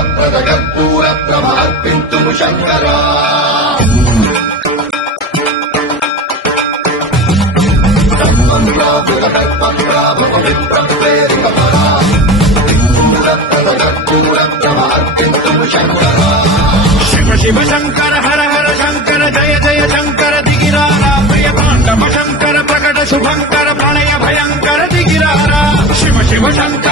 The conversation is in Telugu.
కర్పూర ప్రభార్పింతుము శంకరా శివ శివ శంకర హర హర శంకర జయ జయ శంకర దిగిరారా ప్రియతాండవ శంకర ప్రకట శుభంకర ప్రణయ భయంకర దిగిరారా శివ శివ శంకర